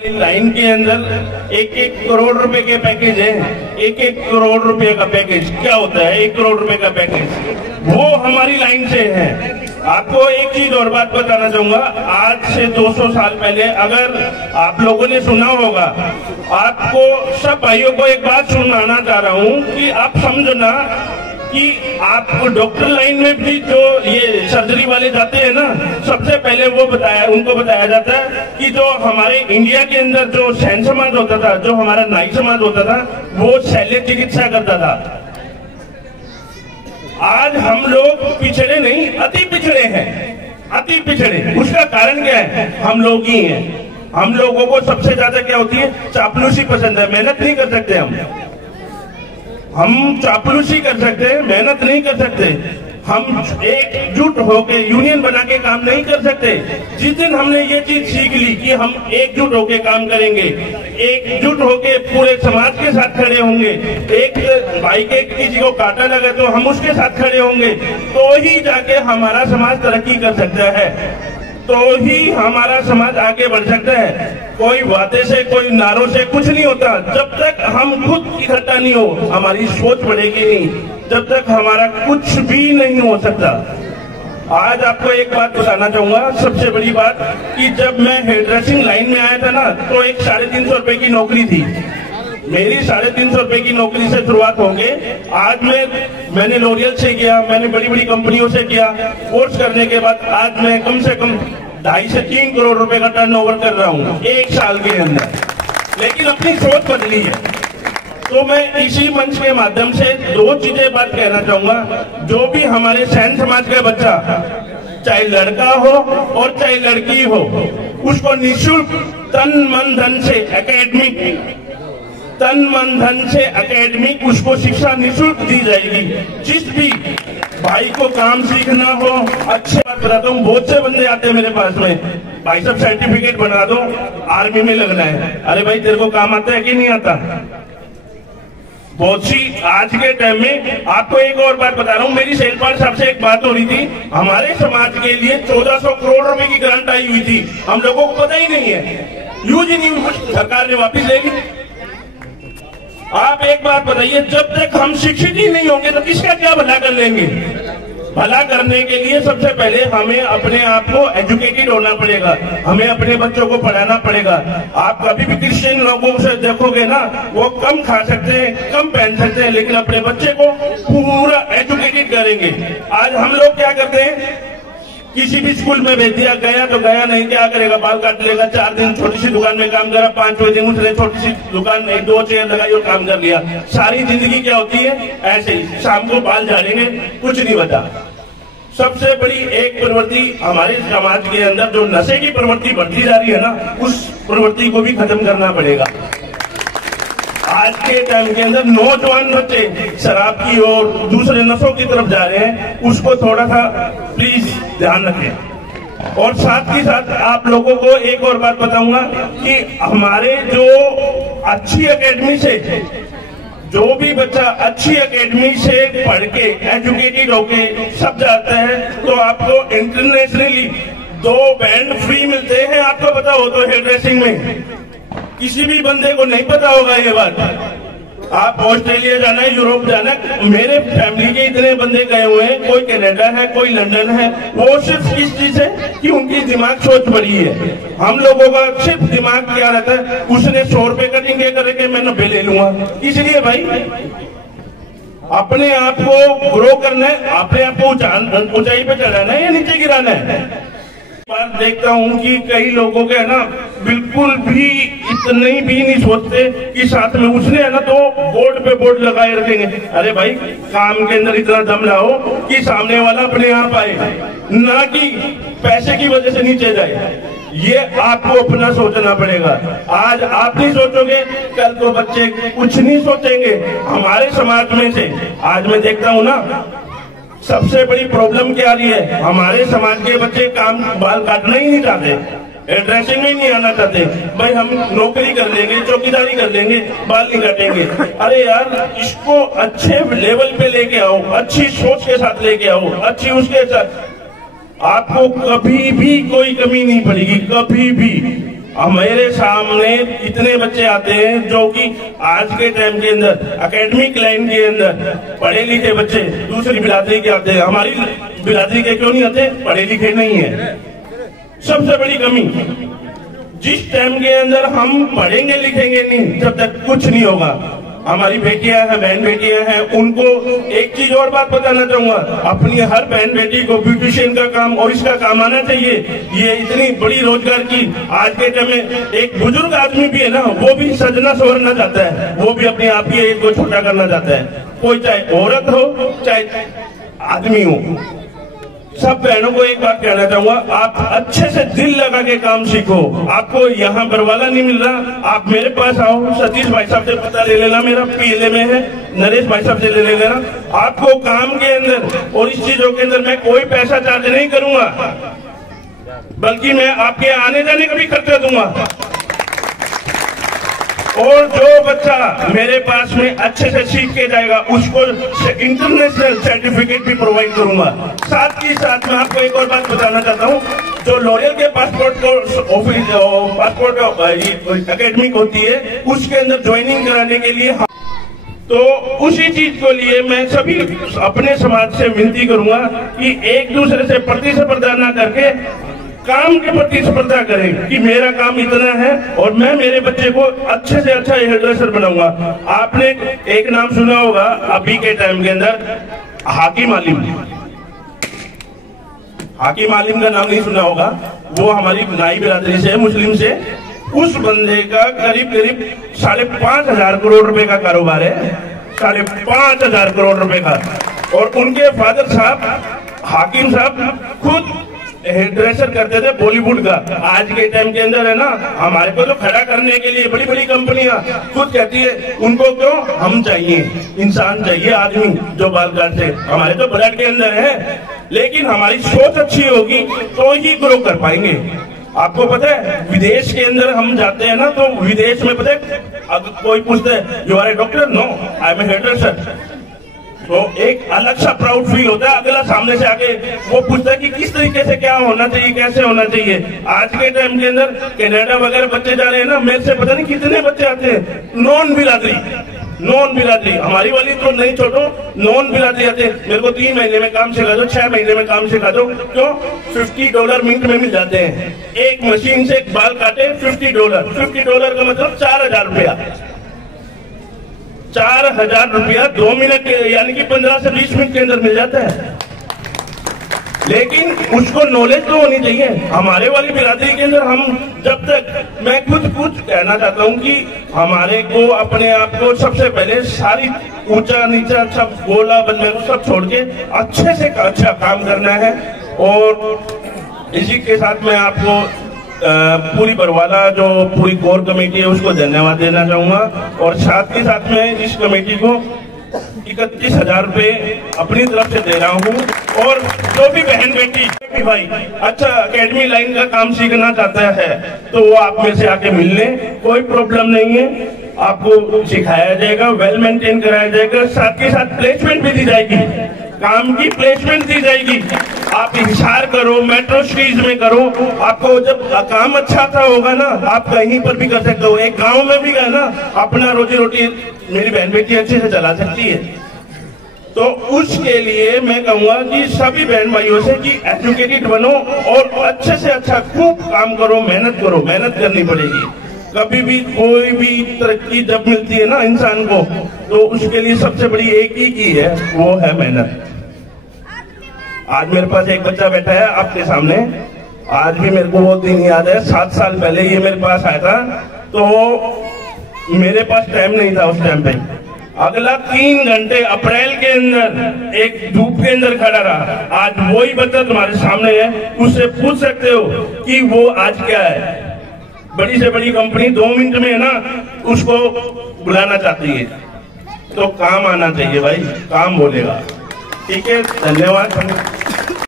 Line के अंदर एक एक करोड़ रुपए के पैकेज है। एक एक करोड़ रुपए का पैकेज क्या होता है? 1 करोड़ रुपए का पैकेज वो हमारी लाइन से है। आपको एक चीज और बात बताना चाहूंगा, आज से 200 साल पहले अगर आप लोगों ने सुना होगा, आपको सब भाइयों को एक बात सुनाना चाह रहा हूं कि आप समझना कि आप डॉक्टर लाइन में भी जो ये सर्जरी वाले जाते हैं ना, सबसे पहले उनको बताया जाता है कि जो हमारे इंडिया के अंदर जो सैन समाज होता था, जो हमारा नाई समाज होता था, वो शल्य चिकित्सा करता था। आज हम लोग पिछड़े नहीं, अति पिछड़े हैं, अति पिछड़े। उसका कारण क्या है? हम लोग ही हैं। हम लोगों को सबसे ज्यादा क्या होती है? चापलूसी पसंद है। मेहनत नहीं कर सकते हम चापलूसी कर सकते हैं, मेहनत नहीं कर सकते। हम एकजुट होके यूनियन बना के काम नहीं कर सकते। जिस दिन हमने ये चीज सीख ली कि हम एकजुट होके काम करेंगे, एकजुट होके पूरे समाज के साथ खड़े होंगे, एक भाई के किसी को कांटा लगे तो हम उसके साथ खड़े होंगे, तो ही जाके हमारा समाज तरक्की कर सकता है, तो ही हमारा समाज आगे बढ़ सकता है। कोई बातें से, कोई नारों से कुछ नहीं होता। जब तक हम खुद इकट्ठा नहीं हो, हमारी सोच बढ़ेगी नहीं, जब तक हमारा कुछ भी नहीं हो सकता। आज आपको एक बात बताना चाहूंगा, सबसे बड़ी बात, कि जब मैं हेयर ड्रेसिंग लाइन में आया था ना, तो एक 350 रुपए की नौकरी थी मेरी। 350 रुपए की नौकरी से शुरुआत होंगे। आज मैंने लॉरियल से किया, मैंने बड़ी बड़ी कंपनियों से किया। कोर्स करने के बाद आज मैं कम से कम 2.5 से 3 करोड़ रुपए का टर्नओवर कर रहा हूँ 1 साल के अंदर। लेकिन अपनी सोच बदली है। तो मैं इसी मंच के माध्यम से 2 चीजें बात कहना चाहूंगा। जो भी हमारे सैन समाज का बच्चा, चाहे लड़का हो और चाहे लड़की हो, उसको निःशुल्क तन मन धन से एकेडमिक उसको शिक्षा निःशुल्क दी जाएगी। जिस भी भाई को काम सीखना हो, अच्छे बात बताता हूँ, बहुत से बंदे आते हैं मेरे पास में, भाई साहब सर्टिफिकेट बना दो, आर्मी में लगना है। अरे भाई तेरे को काम आता है कि नहीं आता? बहुत सी आज के टाइम में आपको एक और बात बता रहा हूँ, मेरी सेलपाल साहब से एक बात हो रही थी, हमारे समाज के लिए 1400 करोड़ रुपए की ग्रांट आई हुई थी, हम लोगों को पता ही नहीं है, यूज ही नहीं, सरकार ने वापिस ले ली। आप एक बात बताइए, जब तक हम शिक्षित ही नहीं होंगे तो किसका क्या भला कर लेंगे? भला करने के लिए सबसे पहले हमें अपने आप को एजुकेटेड होना पड़ेगा, हमें अपने बच्चों को पढ़ाना पड़ेगा। आप कभी भी क्रिश्चियन लोगों से देखोगे ना, वो कम खा सकते हैं, कम पहन सकते हैं, लेकिन अपने बच्चे को पूरा एजुकेटेड करेंगे। आज हम लोग क्या करते हैं? किसी भी स्कूल में भेज दिया, गया तो गया, नहीं क्या करेगा? बाल काट लेगा, 4 दिन छोटी सी दुकान में काम करा, 5वें दिन उसने छोटी सी दुकान में 2 चेयर लगाई और काम कर लिया। सारी जिंदगी क्या होती है? ऐसे ही, शाम को बाल झाड़ेंगे, कुछ नहीं बता। सबसे बड़ी एक प्रवृत्ति हमारे समाज के अंदर जो नशे की प्रवृत्ति बढ़ती जा रही है ना, उस प्रवृत्ति को भी खत्म करना पड़ेगा। आज के टाइम के अंदर नौजवान बच्चे शराब की और दूसरे नशों की तरफ जा रहे हैं, उसको थोड़ा सा प्लीज ध्यान रखें। और साथ ही साथ आप लोगों को एक और बात बताऊंगा कि हमारे जो अच्छी एकेडमी से, जो भी बच्चा अच्छी एकेडमी से पढ़ के एजुकेटेड होके सब जाता है, तो आपको इंटरनेशनली 2 बैंड फ्री मिलते हैं। आपको पता हो तो हेयर ड्रेसिंग में किसी भी बंदे को नहीं पता होगा ये बात। आप ऑस्ट्रेलिया जाना है, यूरोप जाना है, मेरे फैमिली के इतने बंदे गए हुए हैं, कोई कनाडा है, कोई लंदन है, वो सिर्फ किस चीज है कि उनकी दिमाग सोच बड़ी है। हम लोगों का सिर्फ दिमाग क्या रहता है, उसने 100 रुपए कटिंग करके मैं 90 ले लूंगा। इसलिए भाई अपने आप को ग्रो करना है, अपने आप को ऊंचाई पे चढ़ाना है या नीचे गिराना है। बार देखता हूँ कि कई लोगों के है ना, बिल्कुल भी इतने भी नहीं सोचते कि साथ में उसने है ना तो बोर्ड पे बोर्ड लगाए रखेंगे। अरे भाई काम के अंदर इतना दम लाओ कि सामने वाला अपने आप आए, ना कि पैसे की वजह से नीचे जाए। ये आपको अपना सोचना पड़ेगा। आज आप नहीं सोचोगे, कल को बच्चे कुछ नहीं सोचेंगे। हमारे समाज में से आज मैं देखता हूँ ना, सबसे बड़ी प्रॉब्लम क्या आ रही है, हमारे समाज के बच्चे बाल काटना ही नहीं चाहते, ड्रेसिंग में नहीं आना चाहते। भाई हम नौकरी कर लेंगे, चौकीदारी कर लेंगे, बाल नहीं काटेंगे। अरे यार इसको अच्छे लेवल पे लेके आओ, अच्छी सोच के साथ लेके आओ, अच्छी उसके साथ, आपको कभी भी कोई कमी नहीं पड़ेगी, कभी भी। मेरे सामने इतने बच्चे आते हैं जो कि आज के टाइम के अंदर एकेडमिक लाइन के अंदर पढ़े लिखे बच्चे दूसरी बिरादरी के आते हैं, हमारी बिरादरी के क्यों नहीं आते? पढ़े लिखे नहीं है। सबसे बड़ी कमी, जिस टाइम के अंदर हम पढ़ेंगे लिखेंगे नहीं, जब तक कुछ नहीं होगा। हमारी बेटियां हैं, बहन बेटियां हैं, उनको एक चीज और बात बताना चाहूंगा, अपनी हर बहन बेटी को ब्यूटिशियन का काम और इसका काम आना चाहिए। ये इतनी बड़ी रोजगार की आज के टाइम में एक बुजुर्ग आदमी भी है ना, वो भी सजना संवरना चाहता है, वो भी अपने आप ही एज को छोटा करना चाहता है, कोई चाहे औरत हो चाहे आदमी हो। सब बहनों को एक बात कहना चाहूंगा, आप अच्छे से दिल लगा के काम सीखो। आपको यहाँ बरवाला नहीं मिल रहा, आप मेरे पास आओ, सतीश भाई साहब से पता ले लेना, मेरा पीएलए में है, नरेश भाई साहब से ले लेना। आपको काम के अंदर और इस चीजों के अंदर मैं कोई पैसा चार्ज नहीं करूंगा, बल्कि मैं आपके आने जाने का भी खर्चा दूंगा। और जो बच्चा मेरे पास में अच्छे से सीख के जाएगा उसको इंटरनेशनल सर्टिफिकेट भी प्रोवाइड करूंगा। साथ ही साथ मैं आपको एक और बात बताना चाहता हूं, जो लॉरियल के पासपोर्ट एकेडमिक होती है उसके अंदर ज्वाइनिंग कराने के लिए, तो उसी चीज को लिए मैं सभी अपने समाज से विनती करूंगा कि एक दूसरे से प्रतिस्पर्धा न करके काम के प्रतिस्पर्धा करें कि मेरा काम इतना है और मैं मेरे बच्चे को अच्छे से अच्छा हेयरड्रेसर बनाऊंगा। आपने एक नाम सुना होगा अभी के टाइम के अंदर, हाकिम आलिम। हाकिम आलिम का नाम नहीं सुना होगा, वो हमारी नाई बिरादरी से, मुस्लिम से। उस बंदे का करीब 5,500 करोड़ रुपए का कारोबार है, 5,500 करोड़ रुपए का। और उनके फादर साहब हाकिम साहब खुद हेयर ड्रेसर करते थे बॉलीवुड का। आज के टाइम के अंदर है ना, हमारे को तो खड़ा करने के लिए बड़ी बड़ी कंपनियां खुद कहती है उनको क्यों, हम चाहिए, इंसान चाहिए, आदमी जो बाल काटे, हमारे तो ब्लड के अंदर है। लेकिन हमारी सोच अच्छी होगी तो ही ग्रो कर पाएंगे। आपको पता है विदेश के अंदर हम जाते हैं ना, तो विदेश में पता है अगर कोई पूछता है you are a doctor, no I am a hairdresser, तो एक अलग सा प्राउड फील होता है। अगला सामने से आके वो पूछता है कि किस तरीके से क्या होना चाहिए, कैसे होना चाहिए। आज के टाइम के अंदर कनाडा वगैरह बच्चे जा रहे हैं ना, मेरे से पता नहीं कितने बच्चे आते हैं नॉन बिरादरी, हमारी वाली तो नहीं छोड़ो, नॉन बिरादरी आते हैं। मेरे को 3 महीने में काम सिखा दो, 6 महीने में काम सिखा दो, क्यों? $50 मिनट में मिल जाते हैं। एक मशीन से एक बाल काटे $50, $50 का मतलब 4,000 रुपया, 4,000 रुपया 2 मिनट यानी कि 15 से 20 मिनट के अंदर मिल जाता है। लेकिन उसको नॉलेज तो होनी चाहिए। हमारे वाली बिरादरी के अंदर हम जब तक, मैं खुद कहना चाहता हूं कि हमारे को अपने आप को सबसे पहले सारी ऊंचा नीचा सब गोला बनने को सब छोड़ के अच्छे से अच्छा काम करना है। और इसी के साथ मैं आपको पूरी बरवाला जो पूरी कोर कमेटी है उसको धन्यवाद देना चाहूंगा। और साथ ही साथ में इस कमेटी को 31,000 रुपए अपनी तरफ से दे रहा हूं। और जो भी बहन बेटी भाई अच्छा एकेडमी लाइन का काम सीखना चाहता है तो वो आप में से आके मिल ले, कोई प्रॉब्लम नहीं है, आपको सिखाया जाएगा, वेल मेंटेन कराया जाएगा। साथ ही साथ प्लेसमेंट भी दी जाएगी, काम की प्लेसमेंट दी जाएगी। आप हिसार करो, मेट्रो सिटीज में करो, आपको जब काम अच्छा था होगा ना, आप कहीं पर भी कर सकते हो। एक गांव में भी गए ना, अपना रोजी रोटी मेरी बहन बेटी अच्छे से चला सकती है। तो उसके लिए मैं कहूंगा कि सभी बहन भाइयों से कि एजुकेटेड बनो और अच्छे से अच्छा खूब काम करो, मेहनत करनी पड़ेगी। कभी भी कोई भी तरक्की जब मिलती है ना इंसान को, तो उसके लिए सबसे बड़ी एक ही की है, वो है मेहनत। आज मेरे पास एक बच्चा बैठा है आपके सामने, आज भी मेरे को वो दिन याद है, 7 साल पहले ये मेरे पास आया था, तो मेरे पास टाइम नहीं था उस टाइम पे। अगला 3 घंटे अप्रैल के अंदर एक धूप के अंदर खड़ा रहा। आज वही बच्चा तुम्हारे सामने है, उससे पूछ सकते हो कि वो आज क्या है। बड़ी से बड़ी कंपनी 2 मिनट में है ना उसको बुलाना चाहती है, तो काम आना चाहिए भाई, काम बोलेगा। ठीक है, धन्यवाद।